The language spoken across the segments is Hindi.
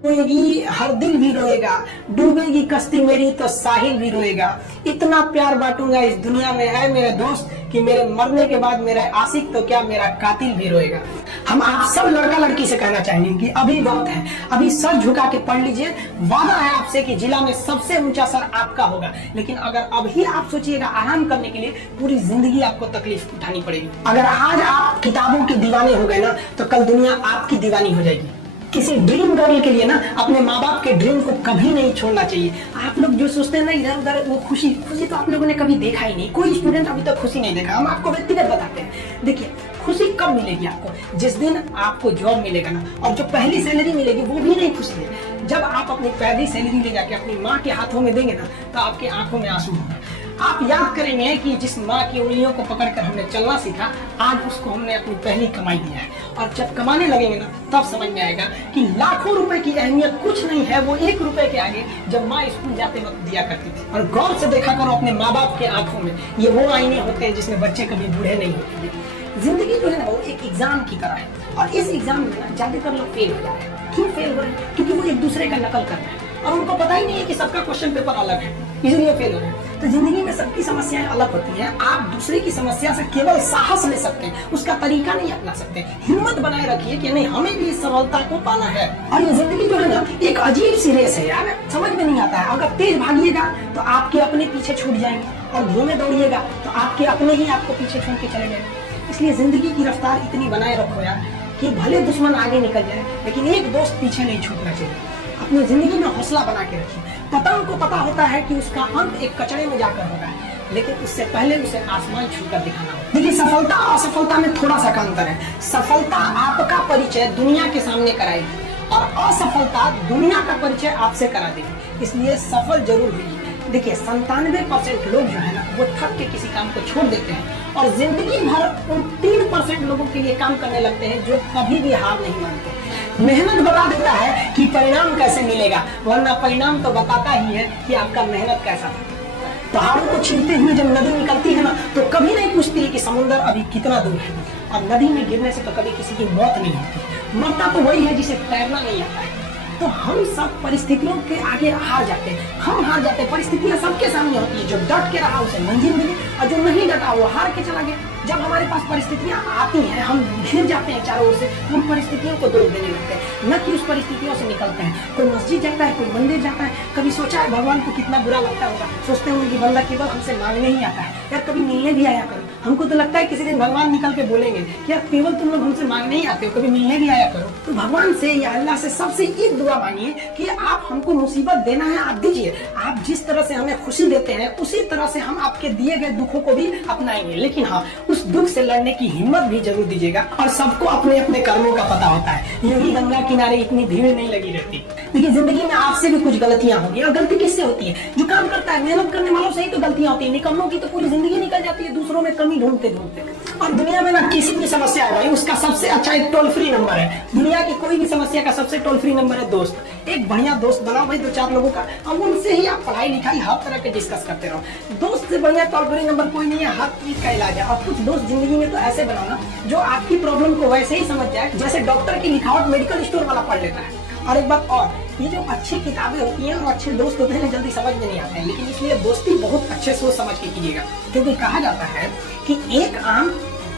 रोएगी हर दिल भी रोएगा, डूबेगी कश्ती मेरी तो साहिल भी रोएगा। इतना प्यार बांटूंगा इस दुनिया में है मेरे दोस्त कि मेरे मरने के बाद मेरा आशिक तो क्या मेरा कातिल भी रोएगा। हम आप सब लड़का लड़की से कहना चाहेंगे कि अभी वक्त है, अभी सर झुका के पढ़ लीजिए। वादा है आपसे कि जिला में सबसे ऊंचा सर आपका होगा, लेकिन अगर अभी आप सोचिएगा आराम करने के लिए, पूरी जिंदगी आपको तकलीफ उठानी पड़ेगी। अगर आज आप किताबों के दीवाने हो गए ना, तो कल दुनिया आपकी दीवानी हो जाएगी। किसी ड्रीम गर्ल के लिए ना अपने माँ बाप के ड्रीम को कभी नहीं छोड़ना चाहिए। आप लोग जो सोचते हैं ना इधर उधर, वो खुशी तो आप लोगों ने कभी देखा ही नहीं। कोई स्टूडेंट अभी तक खुशी नहीं देखा। हम आपको व्यक्तिगत बताते हैं। देखिए, खुशी कब मिलेगी आपको? जिस दिन आपको जॉब मिलेगा ना, और जो पहली सैलरी मिलेगी वो भी नहीं खुशी है। जब आप अपनी पहली सैलरी ले जाके अपनी माँ के हाथों में देंगे ना, तो आपकी आंखों में आंसू होगा। आप याद करेंगे कि जिस माँ की उंगलियों को पकड़कर हमने चलना सीखा, आज उसको हमने अपनी पहली कमाई दिया है। और जब कमाने लगेंगे ना, तब समझ में आएगा कि लाखों रुपए की अहमियत कुछ नहीं है वो 1 रुपए के आगे, जब माँ स्कूल जाते वक्त दिया करती थी। और गौर से देखा करो अपने माँ बाप के आंखों में, ये वो आईने होते हैं जिसमें बच्चे कभी बूढ़े नहीं होते। जिंदगी जो है ना, वो एक एग्जाम की तरह है, और इस एग्जाम में ना ज्यादातर लोग फेल हो जा रहे हैं। क्यों फेल हो रहे हैं? क्योंकि वो एक दूसरे का नकल कर रहे हैं और उनको पता ही नहीं है कि सबका क्वेश्चन पेपर अलग है, इसलिए फेल हो रहे हैं। तो जिंदगी में सबकी समस्याएं अलग होती हैं। आप दूसरे की समस्या से केवल साहस ले सकते हैं, उसका तरीका नहीं अपना सकते। हिम्मत बनाए रखिए कि नहीं, हमें भी इस सफलता को पाना है। और ये जिंदगी जो है ना, एक अजीब सी रेस है यार, समझ में नहीं आता है। अगर तेज भागिएगा तो आपके अपने पीछे छूट जाएंगे, और धीमे दौड़िएगा तो आपके अपने ही आपको पीछे छोड़ के चले जाएंगे। इसलिए जिंदगी की रफ्तार इतनी बनाए रखो यार कि भले दुश्मन आगे निकल जाए, लेकिन एक दोस्त पीछे नहीं छूटना चाहिए। अपनी जिंदगी में हौसला बना के रखिए। पतंग को पता होता है कि उसका अंत एक कचरे में जाकर होगा, लेकिन उससे पहले उसे आसमान छूकर दिखाना होगा। देखिए, सफलता और असफलता में थोड़ा सा का अंतर है। सफलता आपका परिचय दुनिया के सामने कराएगी, और असफलता दुनिया का परिचय आपसे करा देगी। इसलिए सफल जरूर हुई। देखिए, 97% लोग जो है ना, वो थक के किसी काम को छोड़ देते हैं, और जिंदगी भर उन 3% लोगों के लिए काम करने लगते हैं जो कभी भी हार नहीं मानते। मेहनत बता देता है कि परिणाम कैसे मिलेगा, वरना परिणाम तो बताता ही है कि आपका मेहनत कैसा था। पहाड़ों को छीनते हुए जब नदी निकलती है ना, तो कभी नहीं पूछती कि समुद्र अभी कितना दूर है। और नदी में गिरने से तो कभी किसी की मौत नहीं होती। मरता तो वही है जिसे तैरना नहीं आता है। तो हम सब परिस्थितियों के आगे हार जाते हैं। हम हार जाते हैं, परिस्थितियां सबके सामने होती है। जो डट के रहा उसे मंजिल मिली, और जो नहीं डटा वो हार के चला गया। जब हमारे पास परिस्थितियां आती हैं, हम घिर जाते हैं चारों ओर से, उन परिस्थितियों को दोष देने लगते हैं, न कि उस परिस्थितियों से निकलते हैं। कोई मस्जिद जाता है, कोई मंदिर जाता है, कभी सोचा है भगवान को कितना बुरा लगता होगा? सोचते होंगे कि बंदा केवल हमसे मांगने ही आता है, यार कभी मिलने भी आया करो। हमको तो लगता है किसी दिन भगवान निकल के बोलेंगे कि यार केवल तुम लोग हमसे मांगने ही आते हो, कभी मिलने भी आया करो। तो भगवान से या अल्लाह से सबसे एक दुआ मांगिए कि आप हमको मुसीबत देना है, आप दीजिए। आप जिस तरह से हमें खुशी देते हैं, उसी तरह से हम आपके दिए गए दुखों को भी अपनाएंगे। लेकिन हाँ, उस दुख से लड़ने की हिम्मत भी जरूर दीजिएगा। और सबको अपने अपने कर्मों का पता होता है, यही गंगा किनारे इतनी भीड़ नहीं लगी रहती। देखिए, जिंदगी में आपसे भी कुछ गलतियां होगी, और गलती किससे होती है? जो काम करता है, मेहनत करने वालों से ही तो गलतियां होती है। निकम्मों की तो पूरी जिंदगी निकल जाती है दूसरों में कमी ढूंढते ढूंढते। और दुनिया में ना किसी भी समस्या है भाई, उसका सबसे अच्छा एक टोल फ्री नंबर है। दुनिया की कोई भी समस्या का सबसे टोल फ्री नंबर है दोस्त। एक बढ़िया दोस्त बनाओ भाई, 2-4 लोगों का, और उनसे ही आप पढ़ाई लिखाई हर तरह के डिस्कस करते रहो। दोस्त से बढ़िया टोल फ्री नंबर कोई नहीं है, हर चीज का इलाज है। और कुछ दोस्त जिंदगी में तो ऐसे बनाओ ना, जो आपकी प्रॉब्लम को वैसे ही समझ जाए जैसे डॉक्टर की लिखावट मेडिकल स्टोर वाला पढ़ लेता है। और एक बात और, ये जो अच्छी किताबें होती हैं और अच्छे दोस्त होते हैं, जल्दी समझ में नहीं आते हैं, लेकिन इसलिए दोस्ती बहुत अच्छे सोच समझ के कीजिएगा। क्योंकि कहा जाता है कि एक आम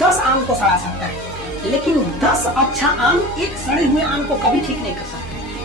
10 आम को सड़ा सकता है, लेकिन 10 अच्छा आम एक सड़े हुए आम को कभी ठीक नहीं कर सकता।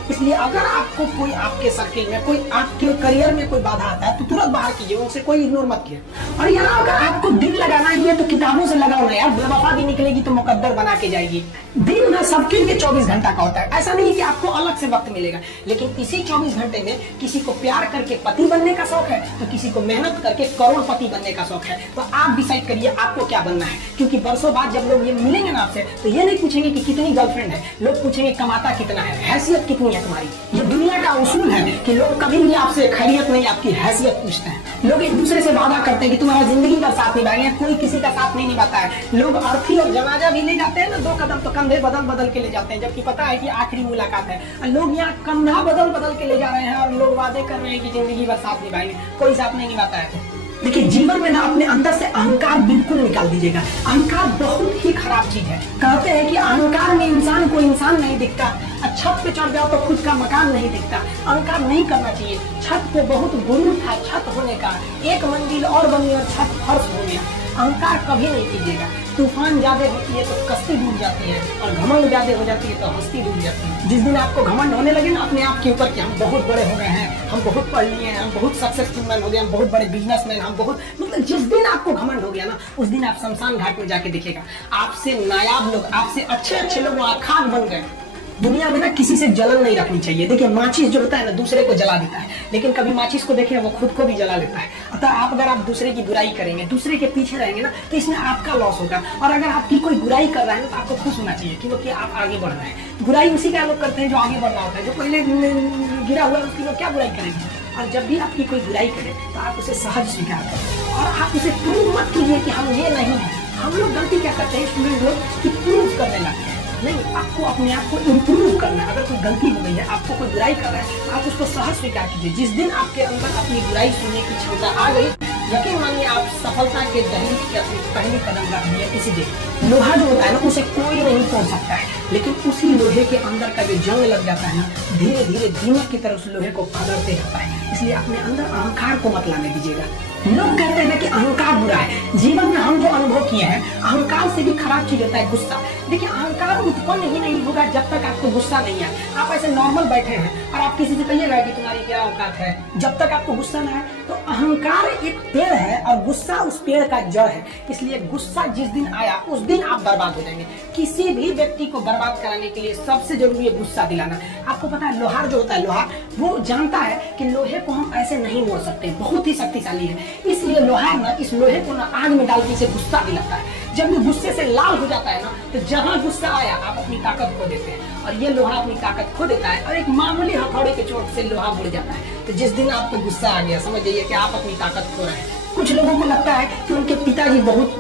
इसलिए अगर आपको कोई आपके सर्किल में, कोई आपके करियर में कोई बाधा आता है, तो तुरंत बाहर कीजिए, उनसे कोई इग्नोर मत कीजिए। और यार, अगर आपको दिल लगाना ही है तो किताबों से लगाओ ना यार। बेवफा भी निकलेगी तो मुकद्दर बना के जाएगी। दिन ना सबके लिए 24 घंटा का होता है। ऐसा नहीं कि आपको अलग से वक्त मिलेगा, लेकिन इसी 24 घंटे में किसी को प्यार करके पति बनने का शौक है, तो किसी को मेहनत करके करोड़पति बनने का शौक है। तो आप डिसाइड करिए आपको क्या बनना है। क्योंकि बरसों बाद जब लोग ये मिलेंगे ना आपसे, तो ये नहीं पूछेंगे कि कितनी गर्लफ्रेंड है, लोग पूछेंगे कमाता कितना है, हैसियत कितनी है तुम्हारी। ये दुनिया का उसूल है कि लोग कभी भी आपसे खैरियत नहीं, आपकी हैसियत पूछते हैं। लोग एक दूसरे से वादा करते हैं कि तुम्हारा जिंदगी भर साथ निभाएंगे, कोई किसी का साथ नहीं निभाता है। लोग अर्थी और जनाजा भी ले जाते हैं ना, 2 कदम तो कंधे बदल बदल के ले जाते हैं, जबकि पता है कि आखिरी मुलाकात है। लोग यहाँ कंधा बदल बदल के ले जा रहे हैं, और लोग वादे कर रहे हैं कि जिंदगी भर साथ निभाएंगे, कोई साथ नहीं निभाता है। देखिए जीवन में ना अपने अंदर से अहंकार बिल्कुल निकाल दीजिएगा। अहंकार बहुत ही खराब चीज है। कहते हैं कि अहंकार में इंसान को इंसान नहीं दिखता, छत पे चढ़ जाओ तो खुद का मकान नहीं दिखता। अहंकार नहीं करना चाहिए। छत पे बहुत गुरूर था छत होने का, एक मंजिल और बनी और छत फर्श हो गया। अहंकार कभी नहीं कीजिएगा। तूफान ज्यादा होती है तो कश्ती डूब जाती है, और घमंड ज्यादा हो जाती है तो हस्ती डूब जाती है। जिस दिन आपको घमंड होने लगे ना अपने आप के ऊपर कि हम बहुत बड़े हो गए हैं, हम बहुत पढ़ लिए हैं, हम बहुत सक्सेसफुल मैन हो गए, हम बहुत बड़े बिजनेसमैन, हम बहुत, मतलब जिस दिन आपको घमंड हो गया ना, उस दिन आप शमशान घाट में जाके दिखेगा आपसे नायाब लोग, आपसे अच्छे अच्छे लोग वहाँ खाक बन गए। दुनिया में ना किसी से जलन नहीं रखनी चाहिए। देखिए माचिस जो होता है ना दूसरे को जला देता है, लेकिन कभी माचिस को देखे वो खुद को भी जला लेता है। अतः आप अगर आप दूसरे की बुराई करेंगे, दूसरे के पीछे रहेंगे ना, तो इसमें आपका लॉस होगा। और अगर आपकी कोई बुराई कर रहा है ना, तो आपको खुश होना चाहिए क्योंकि आप आगे बढ़ रहे हैं। बुराई उसी का लोग करते हैं जो आगे बढ़ रहा होता है। जो पहले गिरा हुआ है उसकी लोग क्या बुराई करेंगे। और जब भी आपकी कोई बुराई करे तो आप उसे सहज स्वीकार करें, और आप उसे प्रूव मत कीजिए कि हम ये नहीं है। हम लोग गलती क्या करते हैं स्टूडेंट लोग कि प्रूव करने लगते हैं। नहीं, आपको अपने आप को इम्प्रूव करना है। अगर कोई गलती हो गई है, आपको कोई बुराई कर रहा है, तो आप उसको सहज स्वीकार कीजिए। जिस दिन आपके अंदर अपनी बुराई सुनने की क्षमता आ गई, यकीन मानिए आप सफलता के दहलीज पे अपनी पहली कदम रख दिए। इसी दिन लोहा जो होता है ना, उसे कोई नहीं तोड़ सकता है, लेकिन उसी लोहे के अंदर का जो जंग लग जाता है ना, धीरे धीरे दीमक की तरह उस लोहे को खदेड़ते रहता है। इसलिए अपने अंदर अहंकार को मत लाने दीजिएगा। लोग कहते हैं कि अहंकार बुरा है। जीवन में हम जो अनुभव किए हैं, अहंकार से भी खराब चीज होता है गुस्सा। देखिए अहंकार उत्पन्न ही नहीं होगा जब तक आपको गुस्सा नहीं आए। आप ऐसे नॉर्मल बैठे हैं और आप किसी से कहिएगा कि तुम्हारी क्या औकात है, जब तक आपको गुस्सा ना आए। तो अहंकार एक पेड़ है और गुस्सा उस पेड़ का जड़ है। इसलिए गुस्सा जिस दिन आया उस दिन आप बर्बाद हो जाएंगे। किसी भी व्यक्ति को बर्बाद कराने के लिए सबसे जरूरी है गुस्सा दिलाना। आपको पता है लोहार जो होता है, लोहार वो जानता है कि लोहे को हम ऐसे नहीं मोड़ सकते, बहुत ही शक्तिशाली है। इसलिए लोहार ना इस लोहे को ना आग में डाल के इसे गुस्सा दिलाता है। जब ये गुस्से से लाल हो जाता है ना, तो जहां गुस्सा आया आप अपनी ताकत खो देते हैं, और ये लोहा अपनी ताकत खो देता है, और एक मामूली हथौड़े के चोट से लोहा मुड़ जाता है। तो जिस दिन आपको गुस्सा आ गया, समझ जाइए कि आप अपनी ताकत खो रहे हैं। कुछ लोगों को लगता है कि उनके पिताजी बहुत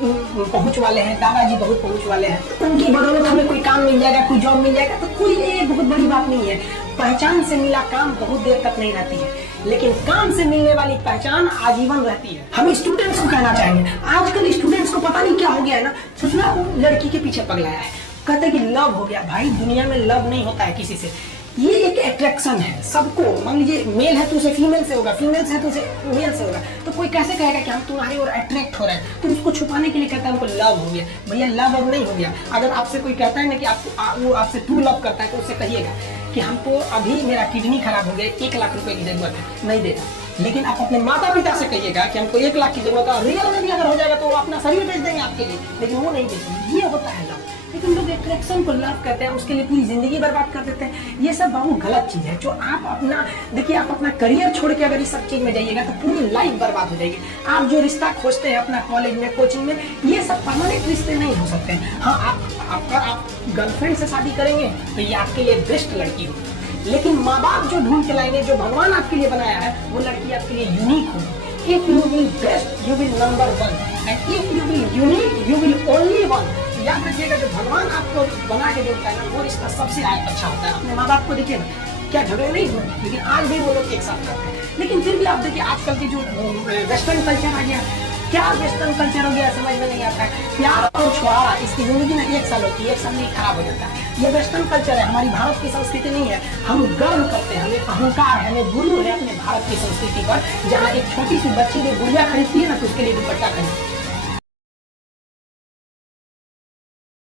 पहुंच वाले हैं, दादाजी बहुत पहुंच वाले हैं, तो उनकी बदौलत हमें कोई काम मिल जाएगा, कोई जॉब मिल जाएगा, तो कोई ये बहुत बड़ी बात नहीं है। पहचान से मिला काम बहुत देर तक नहीं रहती है, लेकिन काम से मिलने वाली पहचान आजीवन रहती है। हम स्टूडेंट्स को कहना चाहेंगे, आजकल स्टूडेंट्स को पता नहीं क्या हो गया है ना, सोचना लड़की के पीछे पगलाया है, कहते हैं कि लव हो गया। भाई दुनिया में लव नहीं होता है किसी से, ये एक अट्रैक्शन है सबको। मान लीजिए मेल है तो उसे फीमेल से होगा, फीमेल से है तो उसे मेल से होगा। तो कोई कैसे कहेगा कि हम तुम्हारी ओर अट्रैक्ट हो रहे हैं, तो उसको छुपाने के लिए कहता है हमको लव हो गया। भैया लव अब नहीं हो गया। अगर आपसे कोई कहता है ना कि वो आपसे ट्रू लव करता है, तो उससे कहिएगा कि हमको अभी मेरा किडनी खराब हो गया, 1 लाख रुपए की जरूरत है, नहीं देगा। लेकिन आप अपने माता पिता से कहिएगा कि हमको 1 लाख की जरूरत है, रियल में भी अगर हो जाएगा तो वो अपना शरीर बेच देंगे आपके लिए, लेकिन वो नहीं बेचेंगे। ये होता है लव। लेकिन लोग अट्रैक्शन को लव करते हैं, उसके लिए पूरी जिंदगी बर्बाद कर देते हैं। ये सब बहुत गलत चीज है। जो आप अपना देखिए, आप अपना करियर छोड़ के अगर इस सब चीज में जाइएगा तो पूरी लाइफ बर्बाद हो जाएगी। आप जो रिश्ता खोजते हैं अपना कॉलेज में, कोचिंग में, ये सब परमानेंट रिश्ते नहीं हो सकते हैं। हाँ, आप गर्लफ्रेंड से शादी करेंगे तो ये आपके लिए बेस्ट लड़की होगी, लेकिन माँ बाप जो ढूंढ के लाएंगे, जो भगवान आपके लिए बनाया है, वो लड़की आपके लिए यूनिक होगी। If you will best, you will number 1, and if you will unique, you will only 1। याद रखिएगा, जो भगवान आपको बना के देता है ना, वो रिश्ता सबसे अच्छा होता है। अपने माँ बाप को देखिए ना, क्या झगड़े नहीं हुए, लेकिन आज भी वो लोग एक साथ रहते हैं। लेकिन फिर भी आप देखिए आजकल की जो वेस्टर्न कल्चर आ गया, क्या वेस्टर्न कल्चर हो गया समझ में नहीं आता है। प्यार और छुआरा, इसकी जिंदगी में 1 साल होती है, 1 साल में खराब हो जाता है। ये वेस्टर्न कल्चर है, हमारी भारत की संस्कृति नहीं है। हम गर्व करते हैं, हमें अहंकार है, हमें गुरु है अपने भारत की संस्कृति पर। जहाँ एक छोटी सी बच्ची जो गुड़िया खरीदती है ना, तो उसके लिए दुपट्टा खरीदती है।